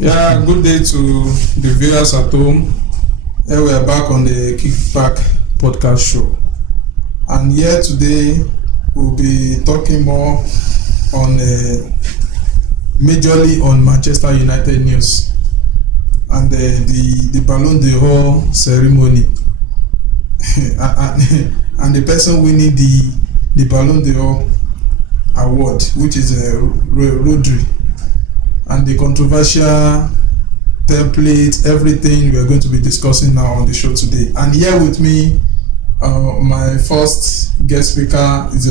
Yeah, good day to the viewers at home. Here we are back on the Kickback podcast show. And here today we'll be talking more on majorly on Manchester United news and the Ballon d'Or ceremony and the person winning the Ballon d'Or award, which is Rodri, and the controversial template, everything we are going to be discussing now on the show today. And here with me, my first guest speaker is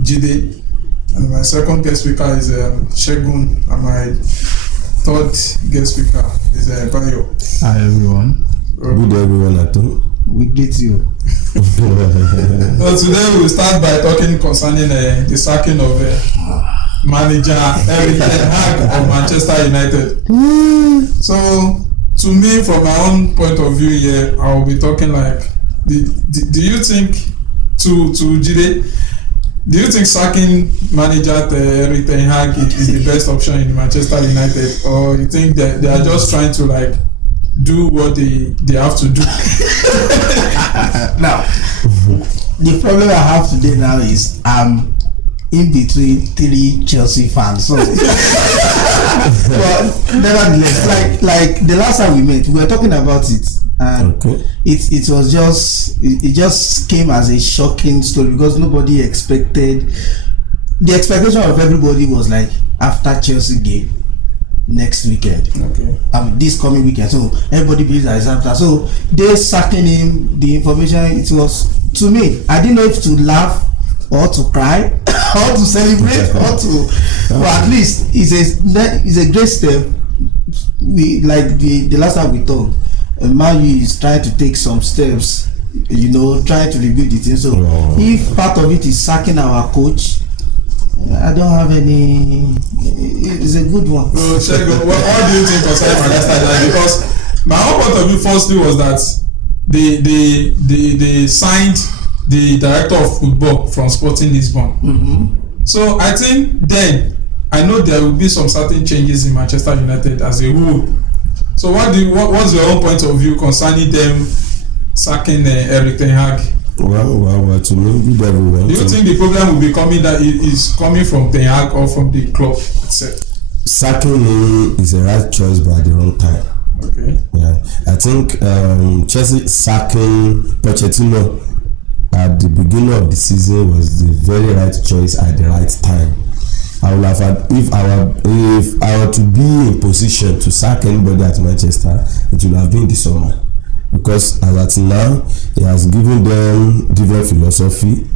Jide, and my second guest speaker is Shegun, and my third guest speaker is Bayo. Hi everyone. Good day everyone at home. We greet you. So today we'll start by talking concerning the sacking of manager Erik of Manchester United. So to me, from my own point of view here, I will be talking like, do you think to Jide, do you think sacking manager Erik is the best option in Manchester United, or you think that they are just trying to like do what they have to do? Now, the problem I have today now is I'm in between three Chelsea fans. So, but nevertheless, like the last time we met, we were talking about it, and it was just came as a shocking story because nobody expected. The expectation of everybody was like after Chelsea game next weekend, this coming weekend. So everybody believes that it's after. So they sacking him. The information, it was, to me, I didn't know if to laugh or to cry or to celebrate or to, but at least it's a great step. We like the last time we talked, Man U is trying to take some steps, trying to rebuild the team. So if part of it is sacking our coach, I don't have any. It's a good one. Shegun, what do you think concerning Manchester United? Because my own point of view firstly was that they signed the director of football from Sporting Lisbon. Mm-hmm. So I think then I know there will be some certain changes in Manchester United as a whole. So what's your own point of view concerning them sacking Erik ten Hag? Well, to me, good everyone. Do you think the problem will be coming that it is coming from Ten Hag or from the club itself? Sacking him is the right choice but at the wrong time. Okay. Yeah, I think Chelsea sacking Pochettino at the beginning of the season was the very right choice at the right time. I would have had, if I were to be in position to sack anybody at Manchester, it would have been the summer. Because as at now, he has given them different philosophy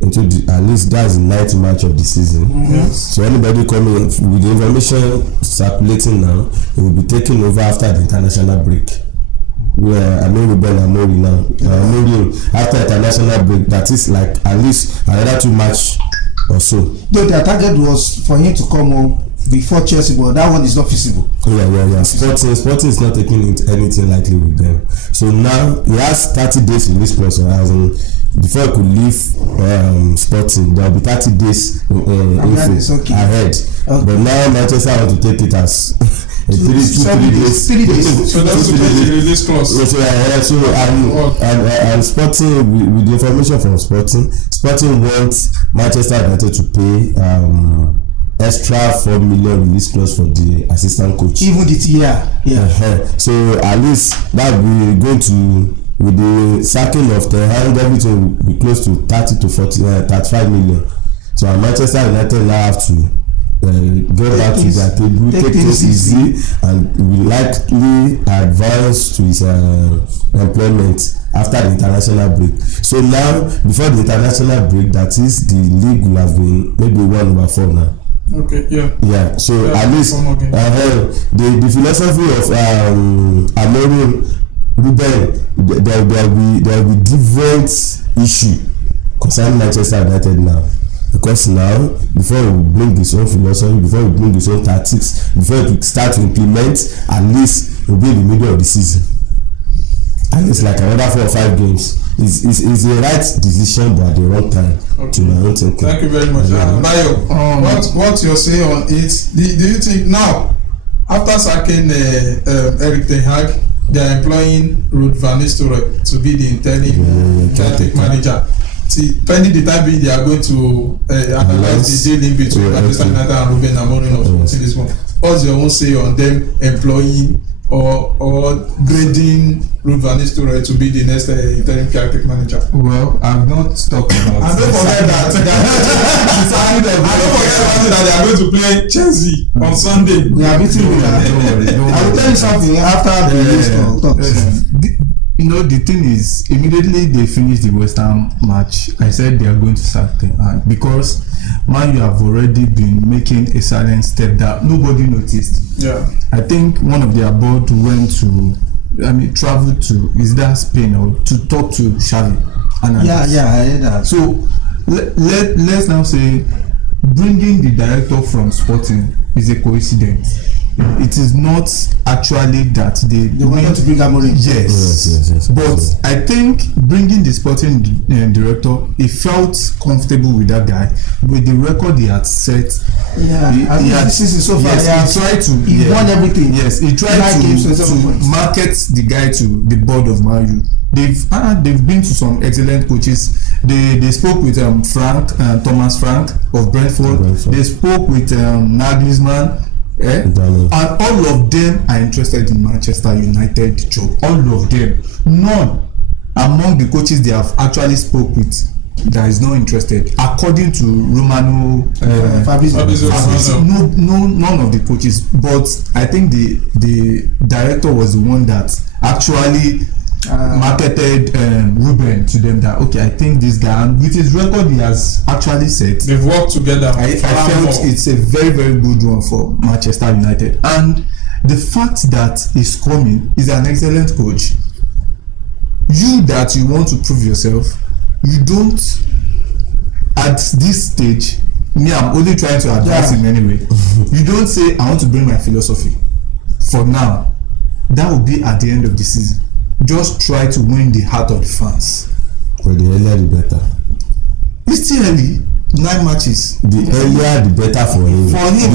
into at least that's the 9th match of the season. Yes. So anybody coming with the information circulating now, it will be taken over after the international break. Where I know Ruben Amorim now. After international break, that is like at least another 2 matches or so. Though their target was for him to come home before Chelsea, but that one is not feasible. Yeah. Sporting is not taking anything lightly with them. So now he has 30 days release clause, before he could leave Sporting, there will be 30 days ahead. Okay. But now Manchester want to take it as 3 days. So that's the release clause. And Sporting, with the information from Sporting wants Manchester United to pay extra 4 million release clause for the assistant coach. Even this year, yeah. So at least that will go to, with the sacking of Ten Hag, everything will be close to 30 to 35 million. So Manchester United now have to get back to their table, take things easy, and will likely advance to his employment after the international break. So now, before the international break, that is, the league will have been maybe 1/4 now. Okay, yeah. Yeah, so at least the philosophy of Amorim, Ruben, there will be different issue concerning Manchester United now. Because now, before we bring his own philosophy, before we bring his own tactics, before we start to implement, at least we'll be in the middle of the season. And it's like another 4 or 5 games. It's the right decision, but at the wrong time. Okay. To my own thinking. Thank you very much. Bayo, what you're saying on it? Do you think now, after sacking Erik Ten Hag, they are employing Ruud van Nistelrooy to be the interim manager. See, pending the time being, they are going to analyze the deal in between Manchester United and Ruben Amorim of Sporting Lisbon. What's your own say on them employing or grading Ruud van Nistelrooy to be the next interim character manager? Well, I've not talked about. And don't forget that. And don't forget that they are going to play Chelsea on Sunday. We are beating Villa. I will tell you something after the talk. You know, the thing is, immediately they finished the West Ham match, I said they are going to sack Ten Hag because Man U have already been making a silent step that nobody noticed. Yeah. I think one of their board went to, traveled to Spain or to talk to Xavi. Yeah, I heard that. So let's now say bringing the director from Sporting is a coincidence. It is not actually that they wanted to bring Amorim. Yes. But I think bringing the Sporting director, he felt comfortable with that guy with the record he had set. Yeah, he won everything. Yes, he tried to market the guy to the board of Man U. They've been to some excellent coaches. They spoke with Thomas Frank of Brentford. They spoke with Nagelsmann. And all of them are interested in Manchester United job. All of them. None among the coaches they have actually spoke with that is not interested. According to Romano Fabrizio, none of the coaches. But I think the director was the one that actually marketed Ruben to them that okay, I think this guy, and with his record he has actually set, they've worked together. I felt it's a very, very good one for Manchester United, and the fact that he's coming is an excellent coach. You that you want to prove yourself, you don't at this stage. Me, I'm only trying to advise him anyway. You don't say I want to bring my philosophy for now. That will be at the end of the season. Just try to win the heart of the fans. Well, the earlier the better. It's still early. 9 matches. The earlier the better for him.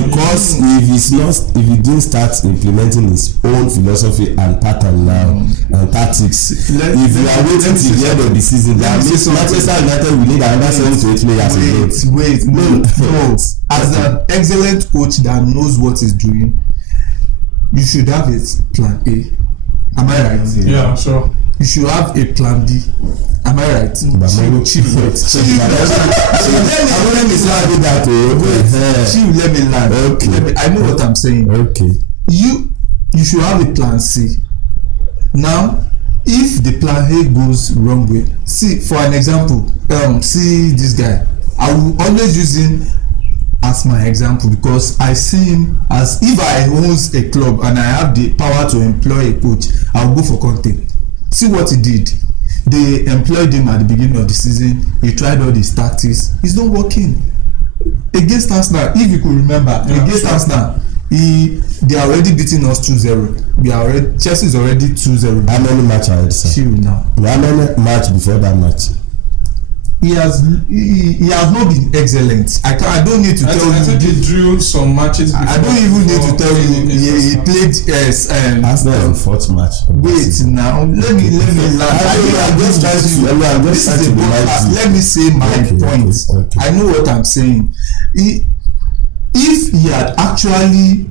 Because if he didn't start implementing his own philosophy and pattern now and tactics, if you are waiting till the end of the season, that means Manchester United will need another 7 to 8 players. Wait, no. As an excellent coach that knows what he's doing, you should have a plan A. Am I right? Yeah, sure. You should have a plan B. Am I right? Chill, let me land. Okay. I know what I'm saying. Okay. You should have a plan C. Now, if the plan A goes wrong way, see, for an example, see this guy. I will always use him as my example because I see him as if I owns a club and I have the power to employ a coach, I'll go for Conte. See what he did. They employed him at the beginning of the season. He tried all these tactics. It's not working. Against Arsenal, if you could remember, Arsenal, they are already beating us 2-0. Chelsea is already 2-0. How many matches are it? Chill now. How many match before that match? He has not been excellent. I don't need to tell you. I think he drew some matches before. I don't even need to tell you. He played Arsenal in 4th match. Wait now. Let me land. Let me say my point. Okay. I know what I'm saying. If he had actually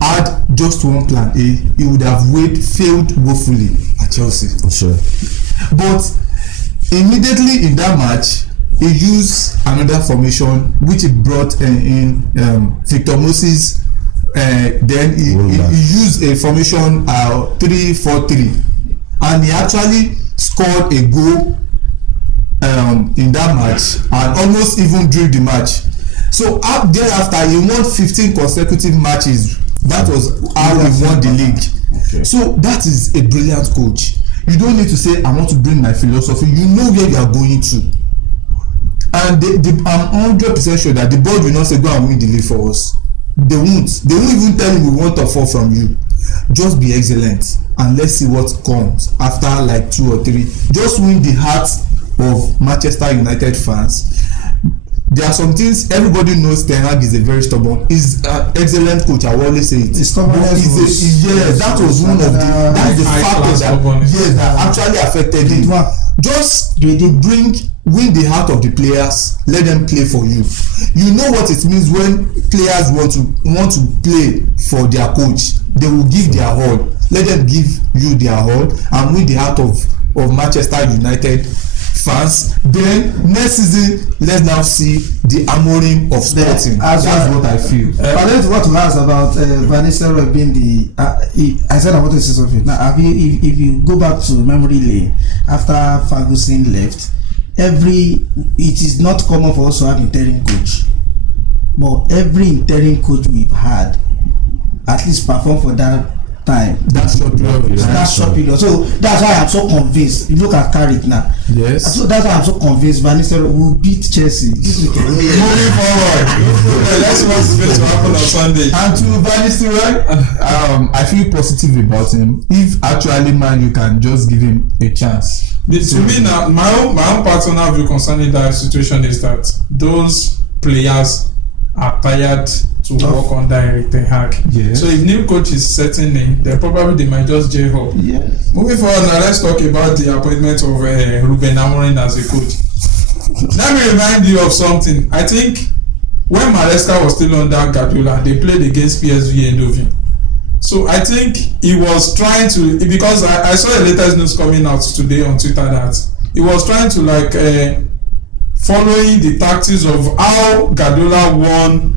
had just one plan A, he would have failed woefully at Chelsea. Sure. But immediately in that match, he used another formation which he brought in Victor Moses. Then he used a formation 3-4-3, and he actually scored a goal in that match and almost even drew the match. So thereafter he won 15 consecutive matches. That was how he won the league. Okay. So that is a brilliant coach. You don't need to say I want to bring my philosophy. You know where you are going to, and I'm 100% sure that the board will not say go and win the league for us. They won't even tell you we want a 4 from you. Just be excellent and let's see what comes after like 2 or 3. Just win the hearts of Manchester United fans. there are some things everybody knows. Ten Hag is a very stubborn. He's an excellent coach. I will always say it. That was one of the factors that actually affected him. Just they win the heart of the players. Let them play for you. You know what it means when players want to play for their coach. They will give their all. Let them give you their all and win the heart of Manchester United fans. Then next season, let's now see the Amorim of Sporting. That's what I feel. But let's what to ask about Van Nistelrooy being the. I said I wanted to say something. Now, if you go back to memory lane after Ferguson left, it is not common for us to have interim coach, but every interim coach we've had at least perform for that time. That short period. So that's why I'm so convinced. You look at Carrick now. Yes. So that's why I'm so convinced Van Nistelrooy will beat Chelsea this weekend. Moving forward. Let's what's going to happen on Sunday. And to Van Nistelrooy, I feel positive about him. If actually, man, you can just give him a chance. To me now, my own personal view concerning that situation is that those players are tired to work under Erik Ten Hag. Yes. So if new coach is setting in, then probably they might just jail up. Yes. Moving forward now, let's talk about the appointment of Ruben Amorim as a coach. Let me remind you of something. I think when Maresca was still under Guardiola, they played against PSV Eindhoven. So I think he was trying to, because I saw the latest news coming out today on Twitter that he was trying to following the tactics of how Guardiola won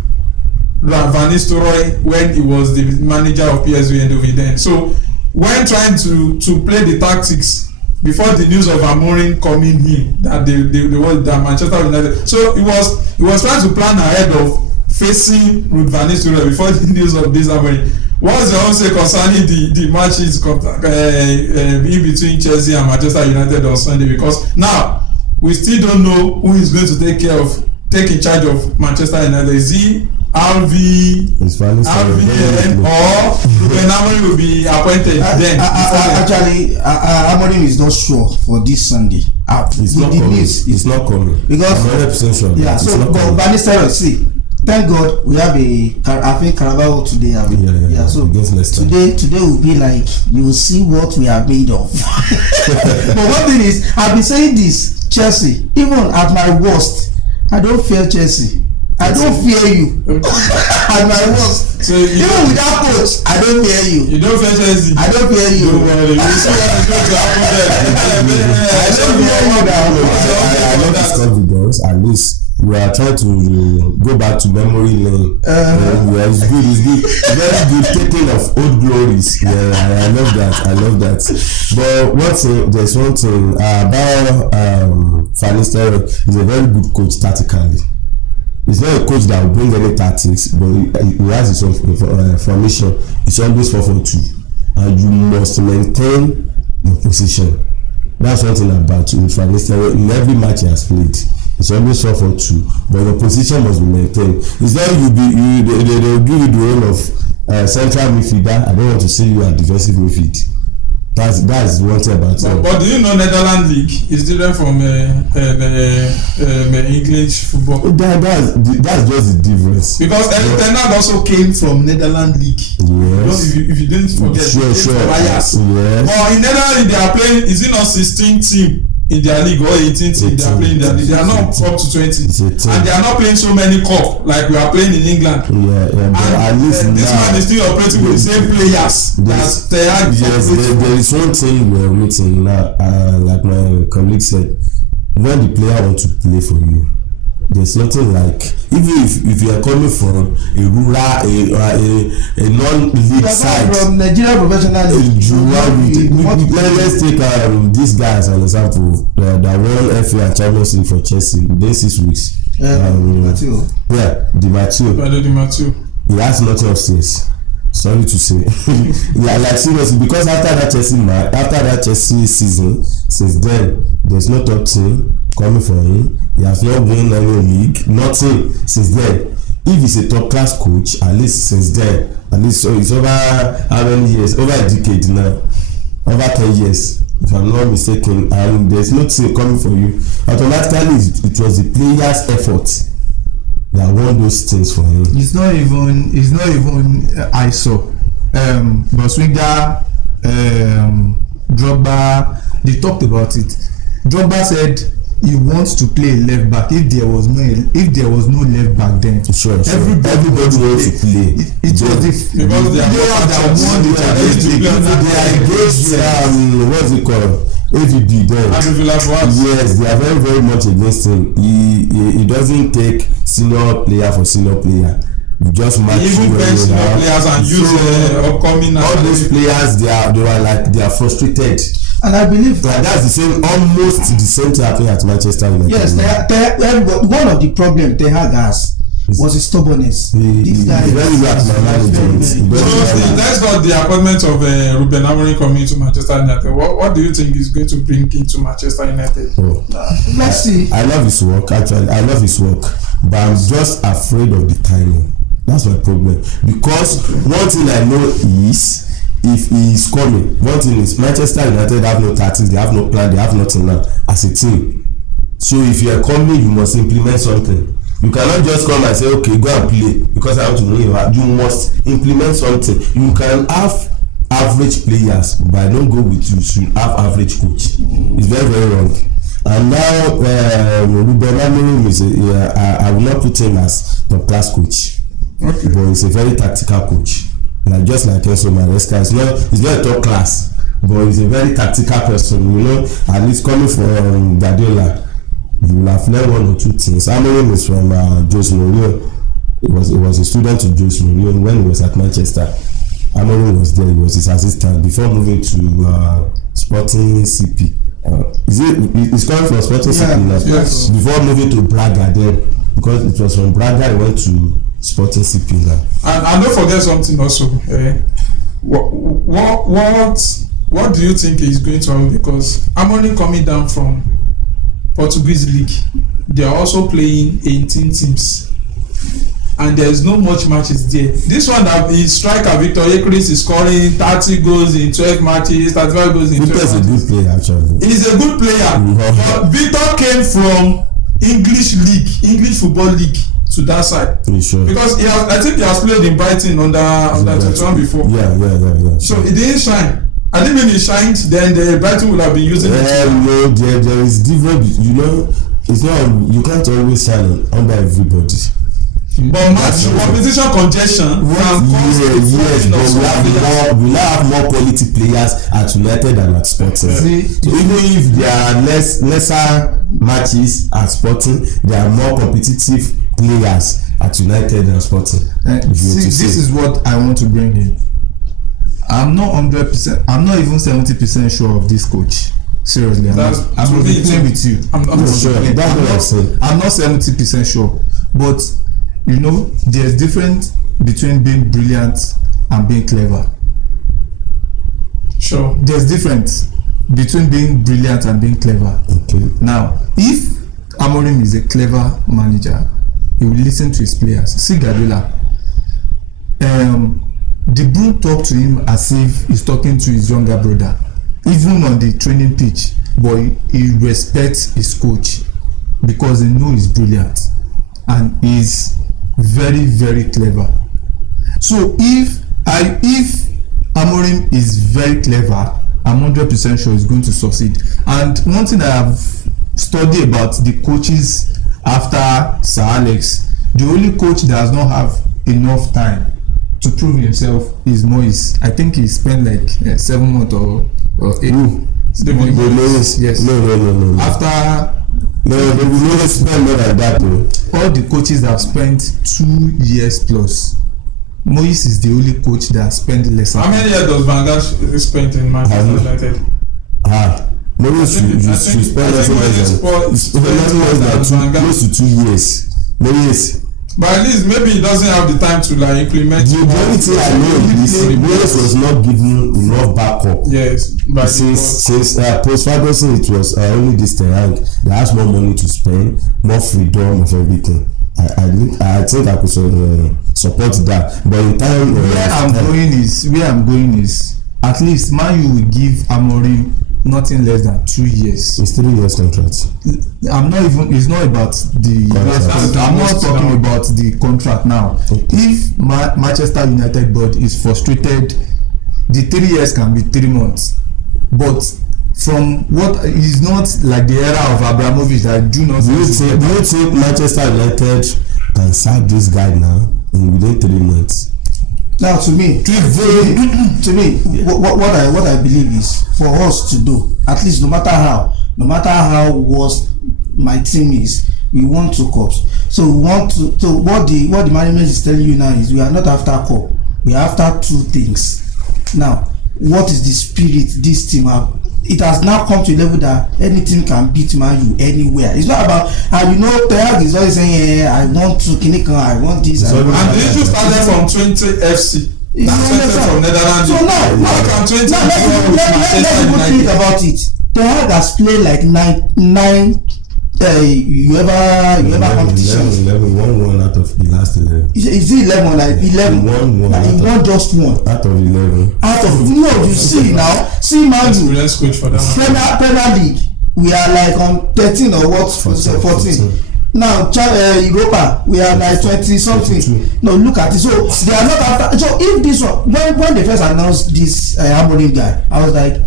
Van Nistelrooy when he was the manager of PSV Eindhoven then. So when trying to play the tactics before the news of Amorim coming in that they were that Manchester United, so he was trying to plan ahead of facing Ruud van Nistelrooy before the news of this Amorim. What's your own say concerning the matches in between Chelsea and Manchester United on Sunday? Because now we still don't know who is going to take in charge of Manchester United. Is he RVN or Ruben Amorim will be appointed then? Actually, Amorim is not sure for this Sunday. It's not coming. Because 100% sure. Yeah. So Van Nistelrooy, see. Thank God we have I think Carabao today. So today will be like you will see what we are made of. But one thing is, I've been saying this, Chelsea, even at my worst, I don't fear Chelsea. I don't fear you. At my worst. So even without coach, I don't fear you. You don't fear Chelsea? I don't fear you. Don't worry. You see what is going to happen there. I don't fear you now. I love this confidence. At least we are trying to go back to memory lane. It's good. Very good taking of old glories. Yeah, I love that. But there's one thing about Van Nistelrooy. He's a very good coach tactically. He's not a coach that will bring any tactics, but he has his own formation. It's always 4-4-2, and you must maintain your position. That's one thing about Van Nistelrooy. In every match he has played, it's always 4-4-2, but your position must be maintained. It's not they will give you the role of central midfielder. I don't want to see you at defensive midfield. That's one thing about it. But do you know Netherlands League is different from English football? That's just the difference. Because Erik Ten Hag also came from Netherlands League. Yes. If you didn't forget, sure. Yes. But in Netherlands they are playing. Is it not 16 team in their league or 18 team? They are playing their league. They are not up to 20, and they are not playing so many cup like we are playing in England. But at least this man is still operating with the same players. Yes, there is one thing we are meeting now. Like my colleague said, when the player wants to play for you, there's nothing like, even if you are coming from a rural, a non-league side, from Nigeria professional league. Let's take this guy as an example. That won FA and Champions League for Chelsea within 6 weeks. Di Matteo. He has nothing upstairs. Sorry to say. like seriously, because after that Chelsea season, since then there's no top team coming for him. He has not won any league, nothing since then. If he's a top class coach, at least since then, so it's over how many years? Over a decade now, over 10 years, if I'm not mistaken. And there's no team coming for you. Automatically, it was the players' effort that won those things for him. It's not even ISO. Boswiga, Drogba, they talked about it. Drogba said he wants to play left back if there was no left back then. Sure. Everybody wants to play. It was the because they that won the Champions League. They are against what's it called? AVB then. Yes, they are very, very much against him. He doesn't take senior player for senior player. You just match even senior players and use upcoming. All those players, they are frustrated. And I believe that's the same, almost the same thing happening at Manchester United. Yes, one of the problems they had was his stubbornness. This guy is very So let's got the appointment of Ruben Amorim coming to Manchester United. What do you think is going to bring into Manchester United? Let's see. I love his work, actually. I love his work, but I'm just afraid of the timing. That's my problem. Because one thing I know is, if he is coming, one thing is Manchester United have no tactics, they have no plan, they have nothing now as a team. So if you are coming, you must implement something. You cannot just come and say, okay, go and play because I want to win. You must implement something. You can have average players, but I don't go with you. You should have average coach. It's very, very wrong. And now Ruben Amorim is I will not put him as top class coach, okay, but he's a very tactical coach. Like just like Enzo Maresca, he's not a top class, but he's a very tactical person. You know, and he's coming from Guardiola. You will have learned one or two things. Amorim is from Jose Mourinho. He was a student of Jose Mourinho when he was at Manchester. Amorim was there. He was his assistant before moving to Sporting CP. He's coming from Sporting CP now. Yes. Before moving to Braga then, because it was from Braga he went to Sporting CP now. And don't forget something also. What do you think is going to happen? Because Amorim coming down from Portuguese league, they are also playing 18 teams, and there is no much matches there. This one that is striker Victor Ekris is scoring 30 goals in 12 matches, 35 goals in 12 matches. Victor is a good player actually. He is a good player. But Victor came from English football league to that side. Pretty sure. Because I think he has played in Brighton under 21 before. Yeah. So he didn't shine. I think when he shined, then the Brighton would have been using it. No, there is different. You know, it's not. You can't always shine under everybody. But match competition congestion. Yes, but we now have more quality players at United than at Sporting. So even if there are lesser matches at Sporting, there are more competitive players at United than Sporting. This is what I want to bring in. I'm not 100%. I'm not even 70% sure of this coach. Seriously, I'm not playing with you. I'm not sure. I'm not 70% sure. But you know, there's difference between being brilliant and being clever. Sure. There's difference between being brilliant and being clever. Okay. Now, if Amorim is a clever manager, he will listen to his players. See Guardiola. De Bruyne talked to him as if he's talking to his younger brother, even on the training pitch. But he respects his coach because he knows he's brilliant and he's very, very clever. So if Amorim is very clever, I'm 100% sure he's going to succeed. And one thing I have studied about the coaches after Sir Alex, the only coach that does not have enough time to prove himself is Moyes. I think he spent like 7 months or 8. Yes. No. After they will never spend more than that though. All the coaches have spent 2 years plus. Moyes is the only coach that spent less. How many years does Van Gaal spend in Manchester United? Moyes should spend less than close to 2 years. Moyes. But at least maybe he doesn't have the time to like implement. The only thing I know is Moyes was not given enough backup. Yes, but since post-Ferguson it was only this thing. They has more money to spend, more freedom of everything. I think I could support that. But in time where I'm going is at least Man U will give Amorim nothing less than 2 years. It's 3 years contract. I'm not even. It's not about the. I'm not talking about the contract now. Okay. If Manchester United board is frustrated, the 3 years can be 3 months. But from what is not like the era of Abramovich that do not. Do you think Manchester United can sack this guy now within 3 months? Now, to me, what I believe is for us to do, at least no matter how worse my team is, we want 2 cups. So we want to. So what the management is telling you now is we are not after cup. We are after 2 things. Now, what is the spirit this team have? It has now come to a level that any team can beat Man U anywhere. It's not about, and Erik is always saying, I want to Kinika, I want this. And the issue started from 20 FC. That's from Netherlands. So now let's think about it. Erik has played like nine UEFA competitions. 11 out of the last 11. Is it 11? Like 11? He won just 1 out of 11. You see now. See Man U. Coach for that. Premier League. We are like on 13 or what? 14. Now Europa, we are like 20 something. No, look at it. So they are not after. So if this one, when they first announced this Amorim guy, I was like,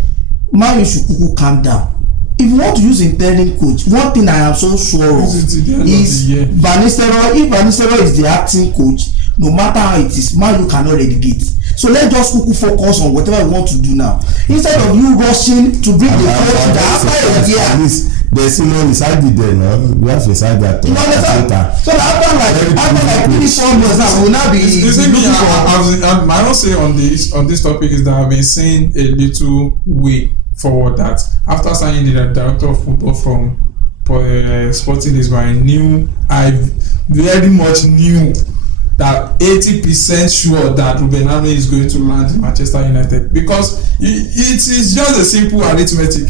Man U should calm down. If you want to use interim coach, one thing I am so sure of is Van Nistelrooy. If Van Nistelrooy is the acting coach, no matter how it is, Man U cannot relegate. So let's just focus on whatever we want to do now, instead of you rushing to bring the coach that after a year. There's Isagi there now. We have Isagi at the so after like 3-4 months now, we will now be looking my own say on this topic is that I've been seeing a little way forward that after signing the director of football from Sporting Lisbon, I very much knew that 80% sure that Ruben Amorim is going to land in Manchester United, because it is just a simple arithmetic.